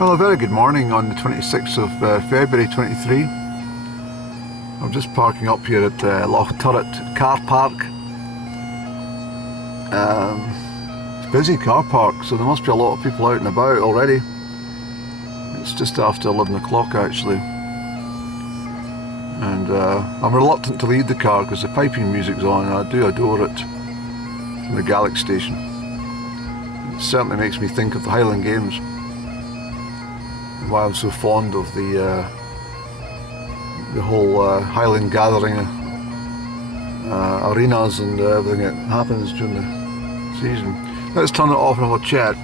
Well, a very good morning on the 26th of February 23. I'm just parking up here at Loch Turret car park. It's a busy car park, so there must be a lot of people out and about already. It's just after 11 o'clock actually. And I'm reluctant to leave the car because the piping music's on and I do adore it from the Gaelic station. It certainly makes me think of the Highland Games. Why I'm so fond of the whole Highland gathering arenas and everything that happens during the season. Let's turn it off and have a chat.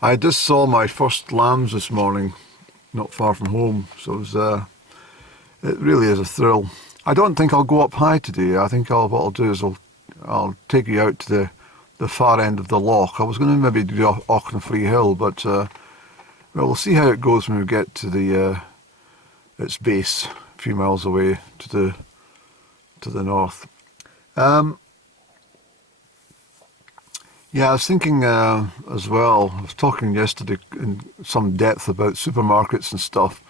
I just saw my first lambs this morning, not far from home, so it really is a thrill. I don't think I'll go up high today. I think what I'll do is I'll take you out to the far end of the loch. I was going to maybe do Auchenfree Hill, but well, we'll see how it goes when we get to its base, a few miles away to the north. Yeah, I was thinking as well. I was talking yesterday in some depth about supermarkets and stuff,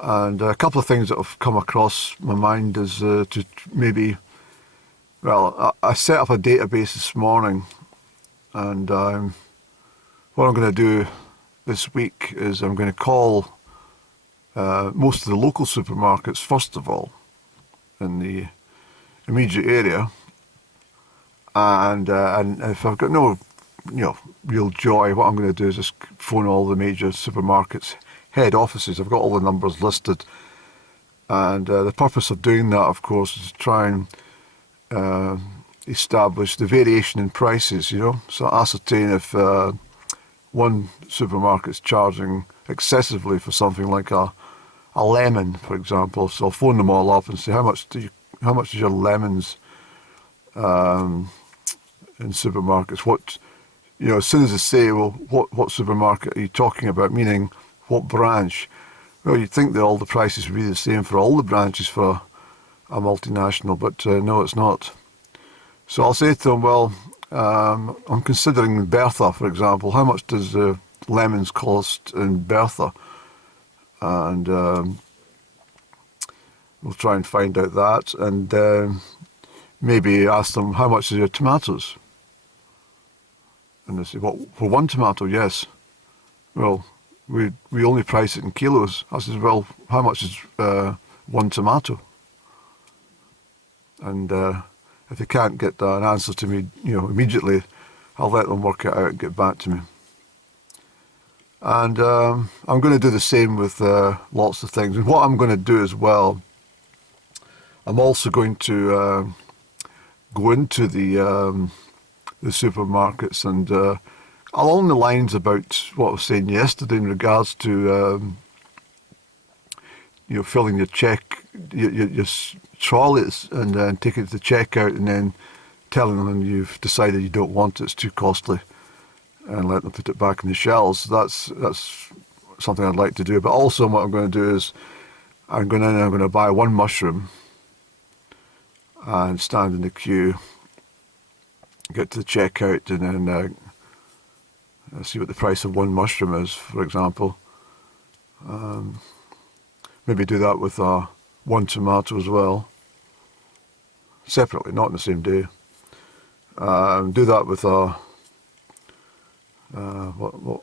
and a couple of things that have come across my mind is to maybe. Well, I set up a database this morning, and what I'm going to do this week is I'm going to call most of the local supermarkets first of all in the immediate area, and if I've got no real joy, what I'm going to do is just phone all the major supermarkets head offices. I've got all the numbers listed, and the purpose of doing that, of course, is to try and establish the variation in prices, so ascertain if one supermarket's charging excessively for something like a lemon, for example. So I'll phone them all up and say, how much is your lemons in supermarkets? What, as soon as they say, well, what supermarket are you talking about? Meaning, what branch? Well, you'd think that all the prices would be the same for all the branches for a multinational, but no, it's not. So I'll say to them, well, I'm considering Bertha, for example. How much does lemons cost in Bertha? And we'll try and find out that, and maybe ask them, how much is your tomatoes? And they say, well, for one tomato, yes. Well, we only price it in kilos. I says, well, how much is one tomato? And if they can't get an answer to me, immediately, I'll let them work it out and get back to me. And I'm going to do the same with lots of things. And what I'm going to do as well, I'm also going to go into the supermarkets and along the lines about what I was saying yesterday in regards to filling your your trolleys and then taking it to checkout and then telling them you've decided you don't want it, it's too costly, and let them put it back in the shelves. That's something I'd like to do. But also what I'm going to do is I'm going to buy one mushroom and stand in the queue, get to the checkout, and then see what the price of one mushroom is, for example. Maybe do that with one tomato as well, separately, not in the same day. Do that with what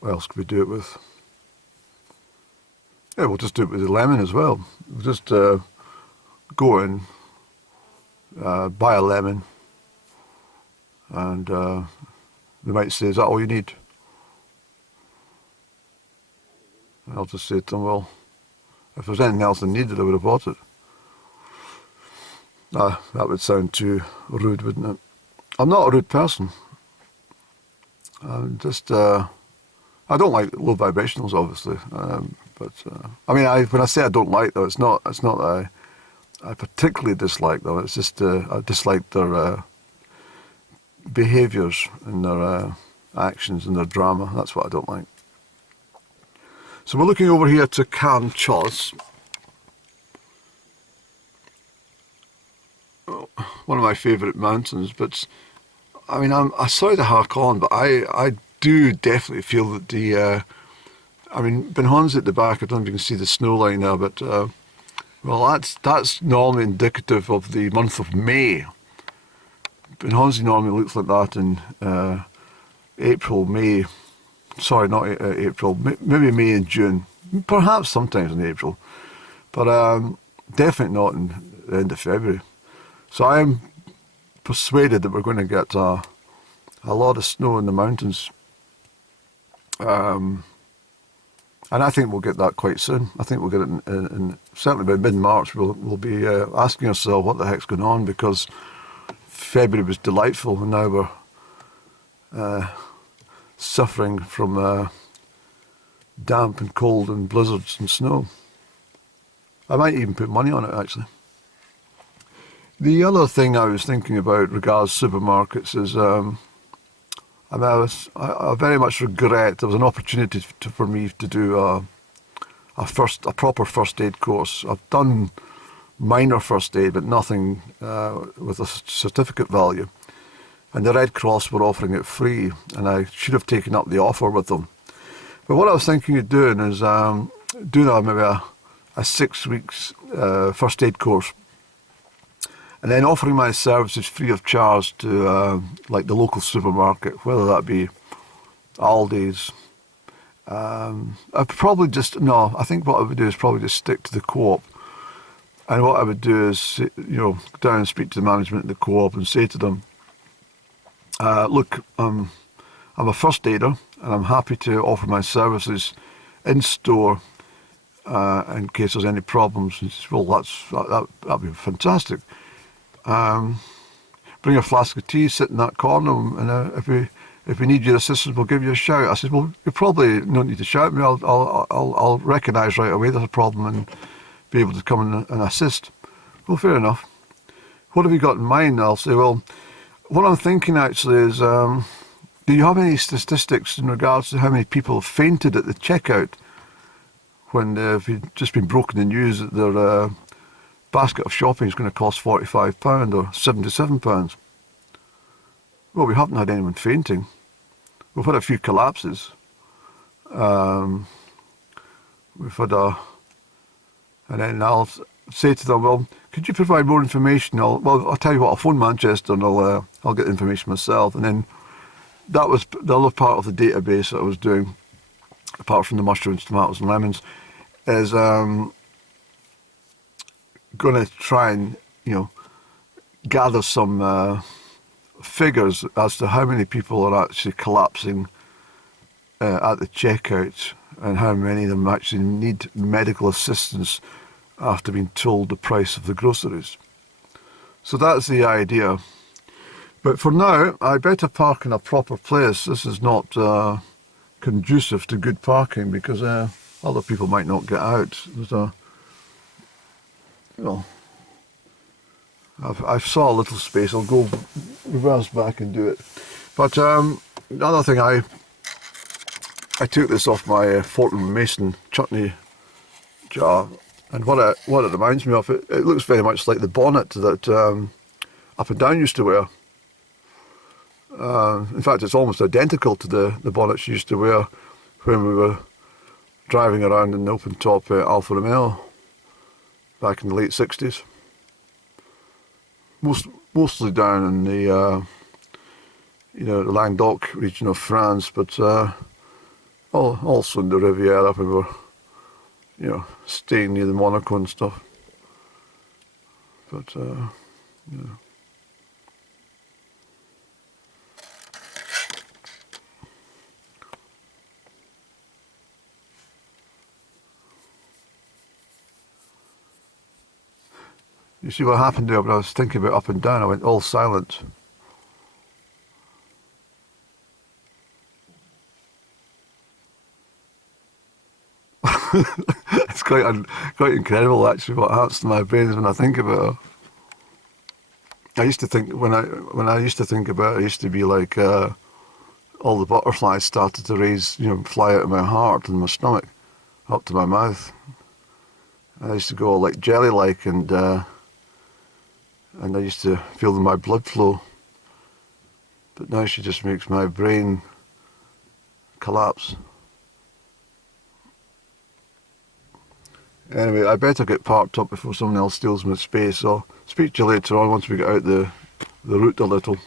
else could we do it with? Yeah, we'll just do it with the lemon as well. We'll just go in, buy a lemon, and they might say, is that all you need? And I'll just say to them, well, if there's anything else I needed, I would have bought it. That would sound too rude, wouldn't it? I'm not a rude person. I'm just, I don't like low vibrationals, obviously. But I mean, when I say I don't like them, it's not that I particularly dislike them. It's just I dislike their behaviours and their actions and their drama. That's what I don't like. So we're looking over here to Carn Chos, one of my favourite mountains. But I mean, I'm sorry to hark on, but I do definitely feel that I mean, Benhon's at the back. I don't know if you can see the snow line now, but well, that's normally indicative of the month of May. Benhon's normally looks like that in April, May. Sorry, not April. Maybe May and June. Perhaps sometimes in April, but definitely not in the end of February. So I am persuaded that we're going to get a lot of snow in the mountains. And I think we'll get that quite soon. I think we'll get it in certainly by mid-March. We'll be asking ourselves what the heck's going on, because February was delightful and now we're suffering from damp and cold and blizzards and snow. I might even put money on it, actually. The other thing I was thinking about regards supermarkets is I very much regret there was an opportunity for me to do a proper first aid course. I've done minor first aid, but nothing with a certificate value. And the Red Cross were offering it free, and I should have taken up the offer with them. But what I was thinking of doing is doing maybe a 6 weeks first aid course, and then offering my services free of charge to like the local supermarket, whether that be Aldi's. I think what I would do is probably just stick to the co-op. And what I would do is, go down and speak to the management of the co-op and say to them, look, I'm a first aider and I'm happy to offer my services in store in case there's any problems. And he says, well, that'd be fantastic. Bring a flask of tea, sit in that corner, and if we need your assistance, we'll give you a shout. I said, well, you probably don't need to shout me. I'll recognise right away there's a problem and be able to come and assist. Well, fair enough. What have you got in mind? I'll say, well, what I'm thinking actually is, do you have any statistics in regards to how many people have fainted at the checkout when they've just been broken the news that their basket of shopping is going to cost £45 or £77? Well, we haven't had anyone fainting. We've had a few collapses. We've had and then I'll say to them, well, could you provide more information? I'll tell you what, I'll phone Manchester and I'll get information myself. And then that was the other part of the database that I was doing, apart from the mushrooms, tomatoes and lemons, is going to try and, gather some figures as to how many people are actually collapsing at the checkout and how many of them actually need medical assistance after being told the price of the groceries. So that's the idea. But for now, I better park in a proper place. This is not conducive to good parking because other people might not get out. I saw a little space. I'll go reverse back and do it. But the other thing, I took this off my Fortnum Mason chutney jar, and what it reminds me of, it looks very much like the bonnet that Up and Down used to wear. In fact, it's almost identical to the bonnet she used to wear when we were driving around in the open-top Alfa Romeo back in the late 60s. Mostly down in the the Languedoc region of France, but also in the Riviera when we were staying near the Monaco and stuff. But you see what happened there when I was thinking about Up and Down? I went all silent. It's quite incredible actually what happens to my brain when I think about it. I used to think when I used to think about it, I used to be like all the butterflies started to fly out of my heart and my stomach up to my mouth. I used to go all like jelly-like and I used to feel my blood flow. But now she just makes my brain collapse. Anyway, I better get parked up before someone else steals my space. So speak to you later on once we get out the route a little.